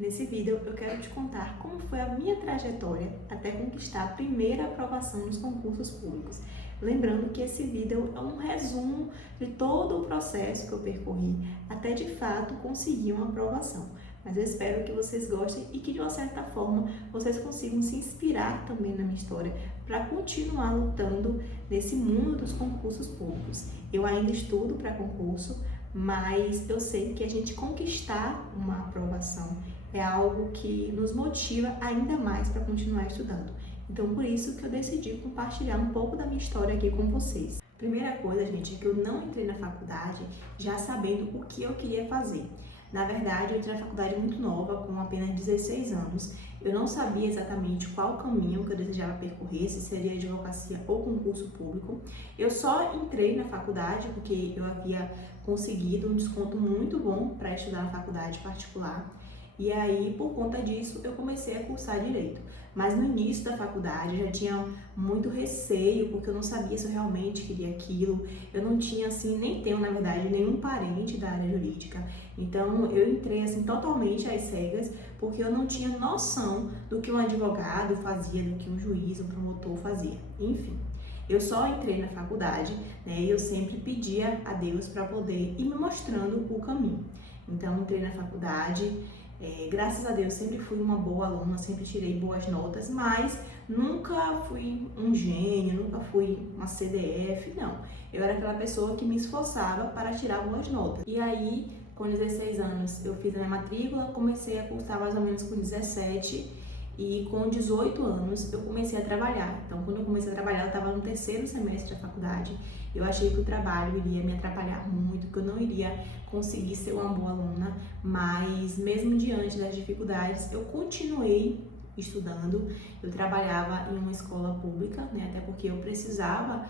Nesse vídeo eu quero te contar como foi a minha trajetória até conquistar a primeira aprovação nos concursos públicos. Lembrando que esse vídeo é um resumo de todo o processo que eu percorri até de fato conseguir uma aprovação. Mas eu espero que vocês gostem e que de uma certa forma vocês consigam se inspirar também na minha história para continuar lutando nesse mundo dos concursos públicos. Eu ainda estudo para concurso, mas eu sei que a gente conquistar uma aprovação é algo que nos motiva ainda mais para continuar estudando. Então, por isso que eu decidi compartilhar um pouco da minha história aqui com vocês. Primeira coisa, gente, é que eu não entrei na faculdade já sabendo o que eu queria fazer. Na verdade, eu entrei na faculdade muito nova, com apenas 16 anos. Eu não sabia exatamente qual caminho que eu desejava percorrer, se seria advocacia ou concurso público. Eu só entrei na faculdade porque eu havia conseguido um desconto muito bom para estudar na faculdade particular. E aí, por conta disso, eu comecei a cursar Direito. Mas no início da faculdade eu já tinha muito receio, porque eu não sabia se eu realmente queria aquilo. Eu não tinha, assim, nem tenho, na verdade, nenhum parente da área jurídica. Então, eu entrei, assim, totalmente às cegas, porque eu não tinha noção do que um advogado fazia, do que um juiz, um promotor fazia. Enfim, eu só entrei na faculdade, né, e eu sempre pedia a Deus para poder ir me mostrando o caminho. Então, entrei na faculdade. Graças a Deus sempre fui uma boa aluna, sempre tirei boas notas, mas nunca fui um gênio, nunca fui uma CDF, não. Eu era aquela pessoa que me esforçava para tirar boas notas. E aí, com 16 anos, eu fiz a minha matrícula, comecei a cursar mais ou menos com 17 e com 18 anos eu comecei a trabalhar. Então, quando eu comecei a trabalhar, eu estava no terceiro semestre da faculdade. Eu achei que o trabalho iria me atrapalhar muito, que eu não iria conseguir ser uma boa aluna, mas mesmo diante das dificuldades, eu continuei estudando. Eu trabalhava em uma escola pública, né, até porque eu precisava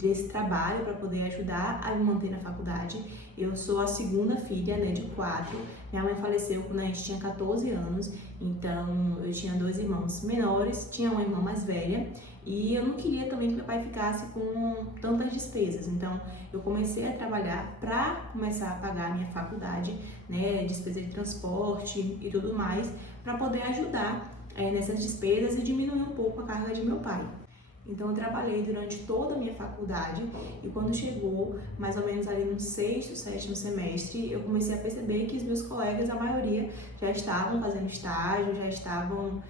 desse trabalho para poder ajudar a me manter na faculdade. Eu sou a segunda filha, né, de 4. Minha mãe faleceu quando a gente tinha 14 anos, então eu tinha 2 irmãos menores, tinha uma irmã mais velha, e eu não queria também que meu pai ficasse com tantas despesas. Então eu comecei a trabalhar para começar a pagar a minha faculdade, né, despesa de transporte e tudo mais, para poder ajudar nessas despesas e diminuir um pouco a carga de meu pai. Então eu trabalhei durante toda a minha faculdade e quando chegou mais ou menos ali no 6º, 7º semestre, eu comecei a perceber que os meus colegas, a maioria, já estavam fazendo estágio, já estavam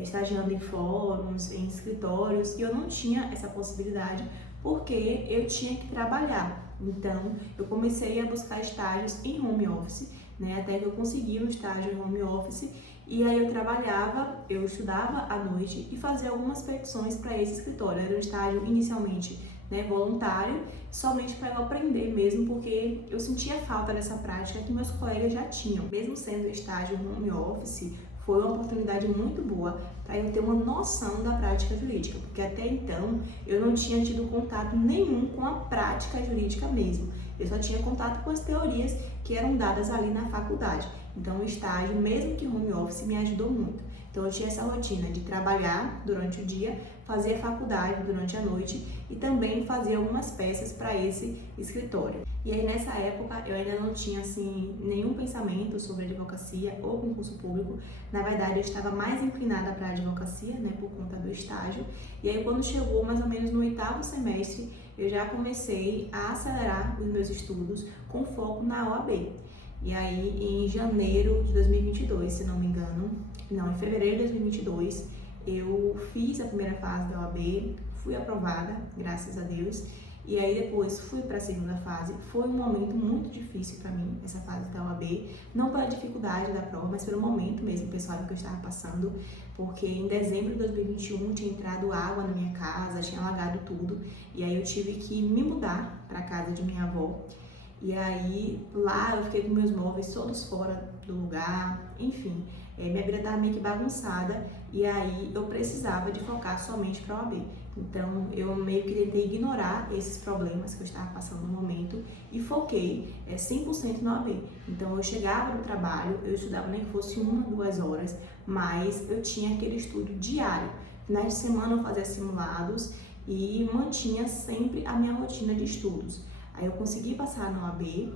estagiando em fóruns, em escritórios, e eu não tinha essa possibilidade porque eu tinha que trabalhar. Então eu comecei a buscar estágios em home office, né, até que eu consegui um estágio em home office. E aí eu trabalhava, eu estudava à noite e fazia algumas petições para esse escritório. Era um estágio inicialmente, né, voluntário, somente para eu aprender mesmo, porque eu sentia falta dessa prática que meus colegas já tinham. Mesmo sendo estágio em home office, foi uma oportunidade muito boa para eu ter uma noção da prática jurídica, porque até então eu não tinha tido contato nenhum com a prática jurídica mesmo. Eu só tinha contato com as teorias que eram dadas ali na faculdade. Então o estágio, mesmo que home office, me ajudou muito. Então eu tinha essa rotina de trabalhar durante o dia, fazer a faculdade durante a noite e também fazer algumas peças para esse escritório. E aí nessa época eu ainda não tinha assim nenhum pensamento sobre advocacia ou concurso público. Na verdade eu estava mais inclinada para a advocacia, né, por conta do estágio. E aí quando chegou mais ou menos no 8º semestre, eu já comecei a acelerar os meus estudos com foco na OAB. E aí, em janeiro de 2022, se não me engano, em fevereiro de 2022, eu fiz a primeira fase da OAB, fui aprovada, graças a Deus, e aí depois fui para a segunda fase. Foi um momento muito difícil para mim, essa fase da OAB, não pela dificuldade da prova, mas pelo momento mesmo, pessoal, que eu estava passando, porque em dezembro de 2021 tinha entrado água na minha casa, tinha alagado tudo, e aí eu tive que me mudar para a casa de minha avó. E aí, lá eu fiquei com meus móveis todos fora do lugar, enfim, minha vida estava meio que bagunçada e aí eu precisava de focar somente para a OAB. Então, eu meio que tentei ignorar esses problemas que eu estava passando no momento e foquei 100% na OAB. Então, eu chegava no trabalho, eu estudava nem que fosse 1, 2 horas, mas eu tinha aquele estudo diário. Finais de semana eu fazia simulados e mantinha sempre a minha rotina de estudos. Aí eu consegui passar na OAB.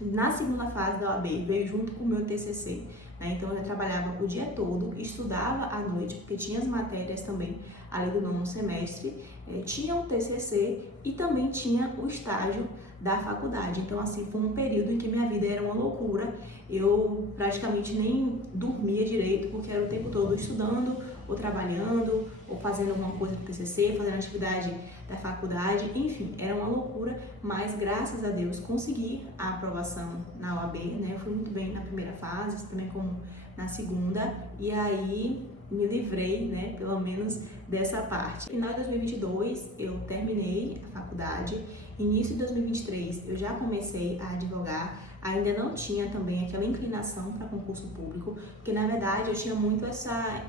Na segunda fase da OAB veio junto com o meu TCC, né? Então eu já trabalhava o dia todo, estudava à noite, porque tinha as matérias também ali do 9º semestre, tinha o TCC e também tinha o estágio da faculdade. Então assim, foi um período em que minha vida era uma loucura, eu praticamente nem dormia direito, porque era o tempo todo estudando, ou trabalhando, ou fazendo alguma coisa do TCC, fazendo atividade da faculdade, enfim, era uma loucura, mas graças a Deus consegui a aprovação na OAB, né? Eu fui muito bem na primeira fase, também como na segunda, e aí me livrei, né, pelo menos dessa parte. No final de 2022 eu terminei a faculdade, início de 2023 eu já comecei a advogar, ainda não tinha também aquela inclinação para concurso público, porque na verdade eu tinha muito essa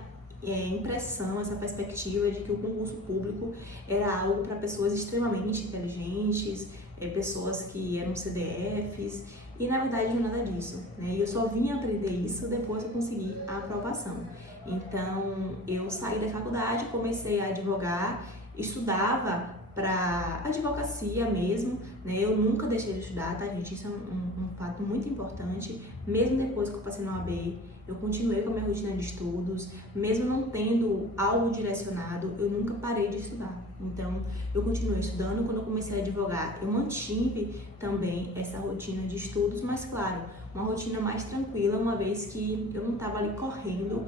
impressão, essa perspectiva de que o concurso público era algo para pessoas extremamente inteligentes, pessoas que eram CDFs, e na verdade não é nada disso, né? E eu só vim aprender isso depois que eu consegui a aprovação. Então eu saí da faculdade, comecei a advogar, estudava para advocacia mesmo, né? Eu nunca deixei de estudar, tá, gente? Isso é um fato muito importante. Mesmo depois que eu passei na OAB, eu continuei com a minha rotina de estudos, mesmo não tendo algo direcionado, eu nunca parei de estudar. Então, eu continuei estudando. Quando eu comecei a advogar, eu mantive também essa rotina de estudos, mas claro, uma rotina mais tranquila, uma vez que eu não estava ali correndo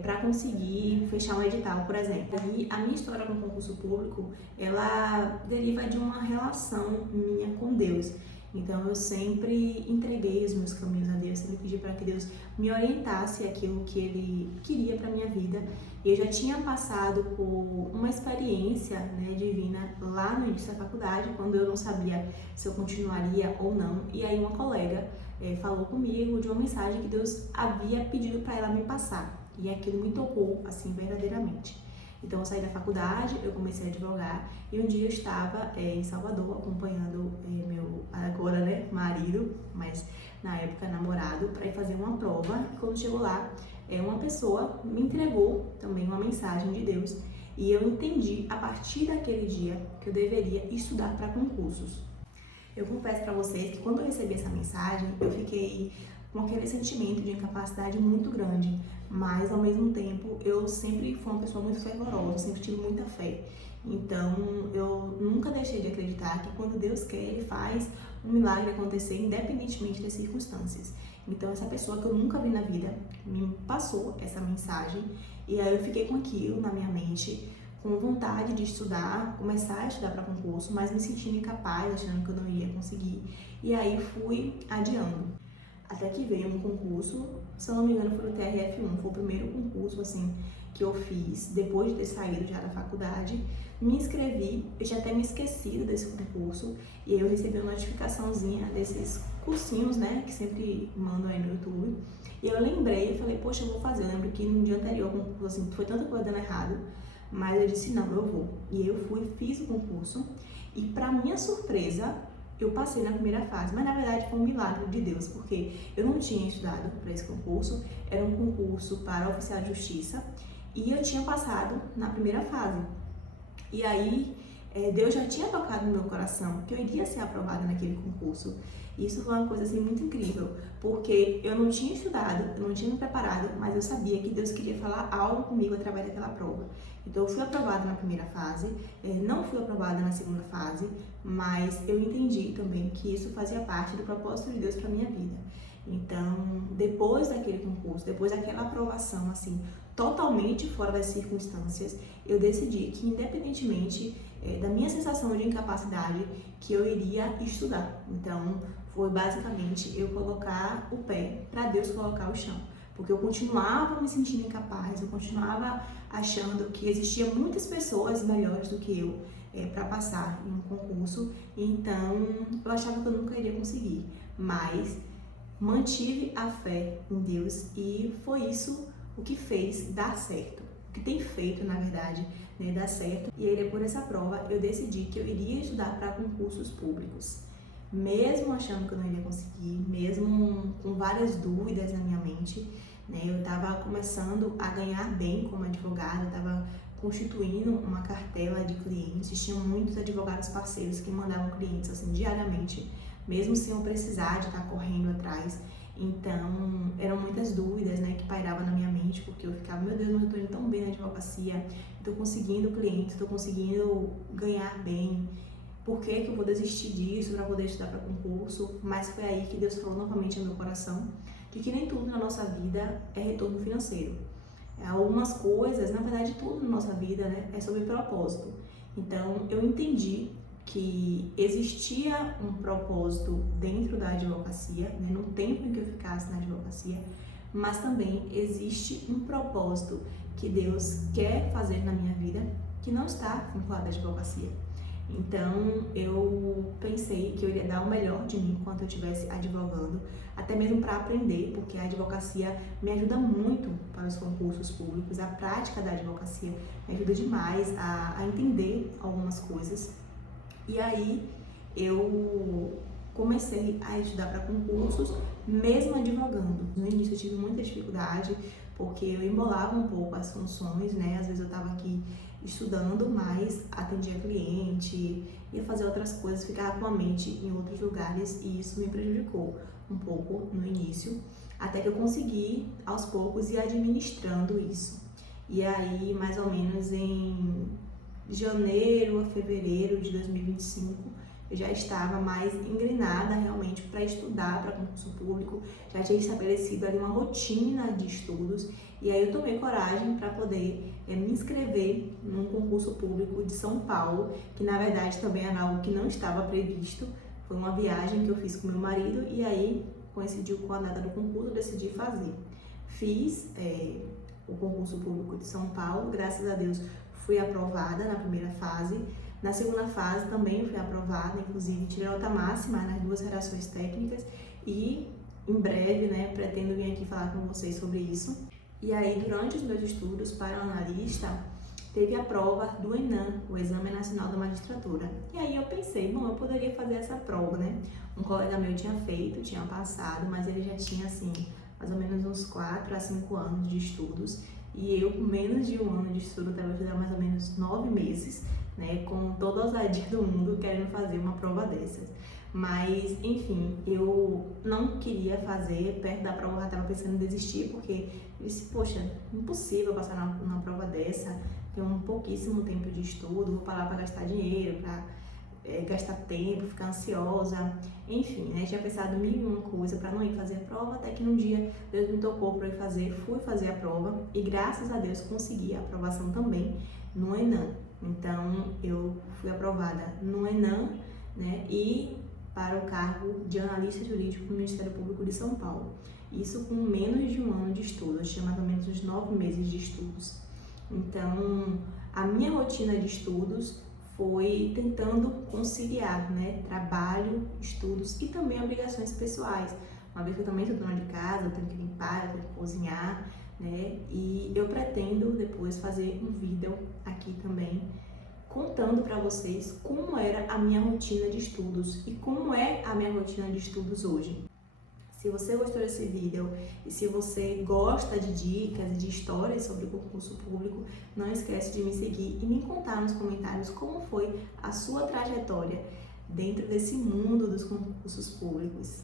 para conseguir fechar um edital, por exemplo. E a minha história com o concurso público, ela deriva de uma relação minha com Deus. Então eu sempre entreguei os meus caminhos a Deus, sempre pedi para que Deus me orientasse aquilo que Ele queria para minha vida. E eu já tinha passado por uma experiência, né, divina lá no início da faculdade, quando eu não sabia se eu continuaria ou não. E aí uma colega falou comigo de uma mensagem que Deus havia pedido para ela me passar. E aquilo me tocou, assim, verdadeiramente. Então eu saí da faculdade, eu comecei a advogar e um dia eu estava em Salvador acompanhando meu agora, né, marido, mas na época namorado, para ir fazer uma prova. E quando chegou lá, uma pessoa me entregou também uma mensagem de Deus e eu entendi a partir daquele dia que eu deveria estudar para concursos. Eu confesso para vocês que quando eu recebi essa mensagem, eu fiquei com aquele sentimento de incapacidade muito grande, mas ao mesmo tempo eu sempre fui uma pessoa muito fervorosa, sempre tive muita fé. Então eu nunca deixei de acreditar que quando Deus quer, Ele faz um milagre acontecer independentemente das circunstâncias. Então essa pessoa que eu nunca vi na vida me passou essa mensagem e aí eu fiquei com aquilo na minha mente, com vontade de estudar, começar a estudar para concurso, mas me sentindo incapaz, achando que eu não ia conseguir. E aí fui adiando. Até que veio um concurso, se eu não me engano foi o TRF1, foi o primeiro concurso assim que eu fiz depois de ter saído já da faculdade. Me inscrevi, eu tinha até me esquecido desse concurso e aí eu recebi uma notificaçãozinha desses cursinhos, né, que sempre mandam aí no YouTube. E eu lembrei, eu falei, poxa, eu vou fazer. Eu lembro que no dia anterior ao concurso, assim, foi tanta coisa dando errado, mas eu disse, não, eu vou. E aí eu fui, fiz o concurso e para minha surpresa, eu passei na primeira fase, mas na verdade foi um milagre de Deus, porque eu não tinha estudado para esse concurso, era um concurso para oficial de justiça e eu tinha passado na primeira fase. E aí Deus já tinha tocado no meu coração que eu iria ser aprovada naquele concurso. E isso foi uma coisa assim muito incrível, porque eu não tinha estudado, eu não tinha me preparado, mas eu sabia que Deus queria falar algo comigo através daquela prova. Então eu fui aprovada na primeira fase, não fui aprovada na segunda fase, mas eu entendi também que isso fazia parte do propósito de Deus para minha vida. Então, depois daquele concurso, depois daquela aprovação assim, totalmente fora das circunstâncias, eu decidi que independentemente da minha sensação de incapacidade, que eu iria estudar. Então, foi basicamente eu colocar o pé para Deus colocar o chão. Porque eu continuava me sentindo incapaz, eu continuava achando que existiam muitas pessoas melhores do que eu para passar em um concurso. Então, eu achava que eu nunca iria conseguir. Mas mantive a fé em Deus e foi isso o que fez dar certo. O que tem feito, na verdade, né, dar certo. E aí, depois dessa prova, eu decidi que eu iria estudar para concursos públicos. Mesmo achando que eu não iria conseguir, mesmo com várias dúvidas na minha mente, né, eu estava começando a ganhar bem como advogada, estava constituindo uma cartela de clientes, tinham muitos advogados parceiros que mandavam clientes assim diariamente, mesmo sem eu precisar de estar correndo atrás. Então, eram muitas dúvidas, né, que pairavam na minha mente, porque eu ficava, meu Deus, mas eu tô indo tão bem na advocacia, tô conseguindo clientes, tô conseguindo ganhar bem, por que que eu vou desistir disso para poder estudar para concurso? Mas foi aí que Deus falou novamente ao meu coração, de que nem tudo na nossa vida é retorno financeiro. Algumas coisas, na verdade tudo na nossa vida, né, é sobre propósito. Então, eu entendi que existia um propósito dentro da advocacia, né, no tempo em que eu ficasse na advocacia, mas também existe um propósito que Deus quer fazer na minha vida que não está vinculado à advocacia. Então, eu pensei que eu iria dar o melhor de mim enquanto eu estivesse advogando, até mesmo para aprender, porque a advocacia me ajuda muito para os concursos públicos, a prática da advocacia me ajuda demais a entender algumas coisas. E aí, eu comecei a estudar para concursos, mesmo advogando. No início eu tive muita dificuldade, porque eu embolava um pouco as funções, né? Às vezes eu estava aqui estudando, mas atendia cliente, ia fazer outras coisas, ficava com a mente em outros lugares e isso me prejudicou um pouco no início, até que eu consegui aos poucos ir administrando isso. E aí, mais ou menos em janeiro a fevereiro de 2025, eu já estava mais engrenada realmente para estudar para concurso público, já tinha estabelecido ali uma rotina de estudos e aí eu tomei coragem para poder me inscrever num concurso público de São Paulo, que na verdade também era algo que não estava previsto, foi uma viagem que eu fiz com meu marido e aí coincidiu com a data do concurso, eu decidi fazer. Fiz o concurso público de São Paulo, graças a Deus fui aprovada na primeira fase. Na segunda fase também fui aprovada, inclusive tirei nota máxima nas 2 redações técnicas e em breve, né, pretendo vir aqui falar com vocês sobre isso. E aí, durante os meus estudos para analista, teve a prova do ENAM, o Exame Nacional da Magistratura. E aí eu pensei, bom, eu poderia fazer essa prova, né? Um colega meu tinha feito, tinha passado, mas ele já tinha, assim, mais ou menos uns 4 a 5 anos de estudos. E eu, com menos de 1 ano de estudo, estava estudando mais ou menos 9 meses, né, com toda a ousadia do mundo, querendo fazer uma prova dessas. Mas, enfim, eu não queria fazer, perto da prova eu já estava pensando em desistir, porque eu disse, poxa, impossível passar numa prova dessa, tenho um pouquíssimo tempo de estudo, vou parar para gastar dinheiro, para gastar tempo, ficar ansiosa, enfim, né, tinha pensado mil e uma coisa para não ir fazer a prova, até que num dia Deus me tocou para ir fazer, fui fazer a prova e graças a Deus consegui a aprovação também no ENAM. Então, eu fui aprovada no ENAM, né, e para o cargo de analista jurídico no Ministério Público de São Paulo. Isso com menos de 1 ano de estudo, eu tinha mais ou menos uns 9 meses de estudos. Então, a minha rotina de estudos foi tentando conciliar, né, trabalho, estudos e também obrigações pessoais. Uma vez que eu também estou dona de casa, eu tenho que limpar, eu tenho que cozinhar, né, e eu pretendo depois fazer um vídeo aqui também contando para vocês como era a minha rotina de estudos e como é a minha rotina de estudos hoje. Se você gostou desse vídeo e se você gosta de dicas, de histórias sobre o concurso público, não esquece de me seguir e me contar nos comentários como foi a sua trajetória dentro desse mundo dos concursos públicos.